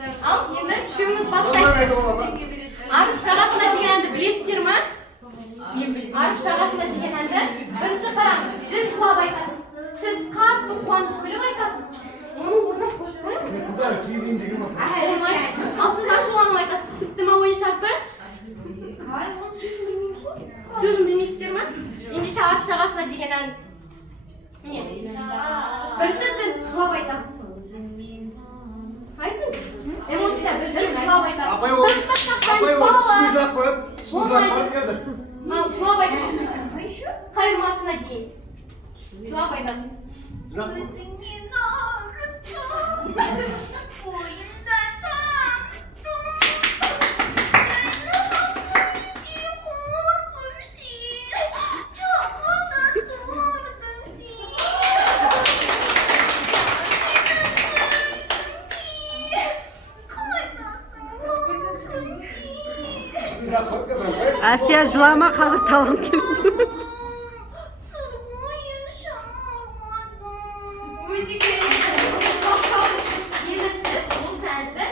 Ал, енді үшеуіңіз бастайсыз. Арыз шағасына деген әнді білесіздер ма? Арыз шағасына деген әнді бірінші қараңыз. Сіз жылап айтасыз. Сіз қатты қуанып күліп айтасыз. Оның орнына қойып қойыңыз. Ал сіз ашуланып айтасыз. Түсінікті ма ойын шарты? Сөзін білмейсіздер ма? Ендеше арыз шағасына деген ән. Міне. Бірінші сіз жылап айтасыз. Айтыңыз. Эмоция білдіріп жылап айтасыз. Апай ол шын жылап қойып қазір. Ал жылап айтасыз. Қайырмасына дейін. Жылап айтасыз. Өзіңнен арыстым, ойында таныстым. Қорқып сен, жағада тұрдың сен. Қайдасың бұл күнде? Әсия жылама, қазір талғын келді. Сыр бойын шалмадым. Өте керемет. Енді сіз осы әнді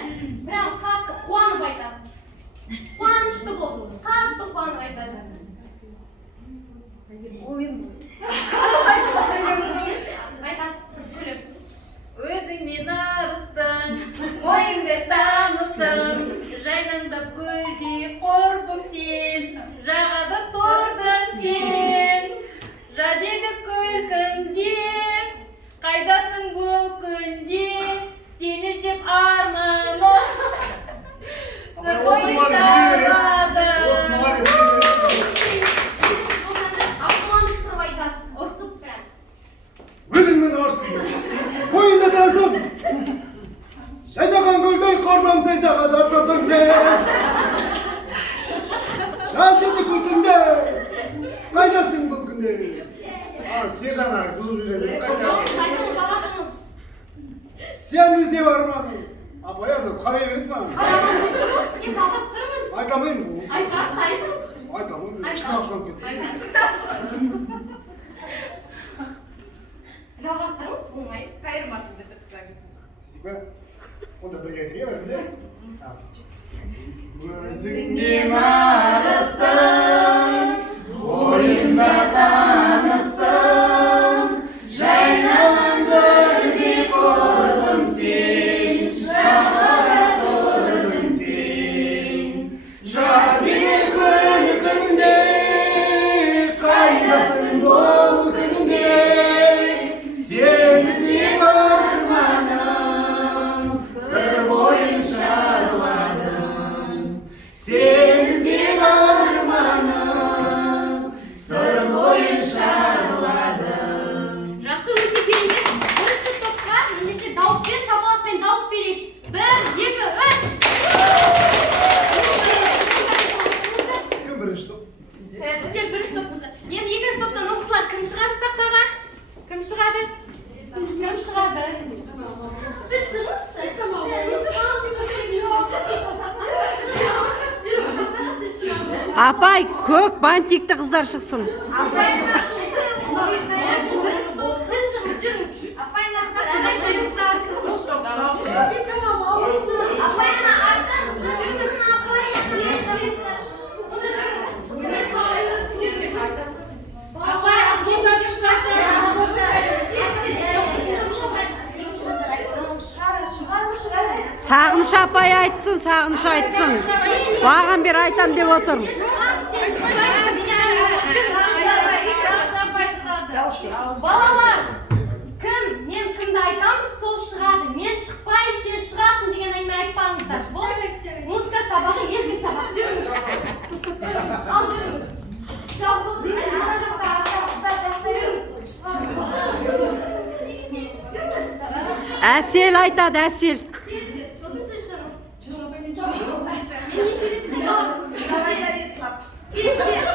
прям қатты қуанып айтасыз. Қуанышты болып, қатты қуанып айтасыз. Айтасыз күліп. Өзіңмен арыстың, ойыңды таныстың, жайнаңдап көлдей қорқып сен, жағада тұрдың сен, жат еді күлкіңде, қайдасың бұл күнде, сені іздеп арманым, сыр бойын шарладым. Ашуланып тұрып айтасыз, ұрсып прям. Өзіңмен арыстың, бойында тазып, жайнаған гүлдей қормамсай жағада тұрдың сен. Жас еді күлкіңде, қайдасың бұл күнде? Сержан аға бұзып жүре Жалақыңыз. Сен іздеп арманым. Апай ана қарай береді маған. Сізге жалғастырыңыз. Айтамайын. Айтасыз, айтыңыз. Айтамайын. Шынап кетті. Жалғастырыңыз, болмайды. Қайырмасын бітіп Онда бірге айтырға берді. Өзіңнен арыстым, ойында таныстым, жайнаған гүлдей қорбым сен, жағада тұрдың сен. Жат еді күлкіңде, қайдасың бұл күнде, сен іздеп арманым, сыр бойын шарладым. Сен іздеп арманым, сыр бойын шарладым. Жақсы, өте керемет. Бірінші топқа ендеше дауыспен, шапалақпен дауыс берейік. 1, 2, 3. Кім бірінші топ? Сіздер бірінші топыңызда. Енді екінші топтан оқушылар кім шығады тақтаға? Кім шығады? Кім шығады? Сіз шығыңызшы. Апай, көк бантикті қыздар шықсын. Апайна шықтым, ойында Бірінші топ, сіз шығыңыз, жүріңіз. апайна Апайна Сағыныш апай айтсын, сағыныш айтсын. Баған бері айтам деп отыр. Балалар, кім? Мен кімді айтам, сол шығады. Мен шықпайым, сен шығасың деген әңгіме айтпаңыздар. Бұл музыка сабағы, еркін сабақ. Жүріңіз. Ал жүріңіз. Жалғыз Әсел айтады, әсел. сосын сіз шығыңыз. Тез, тез.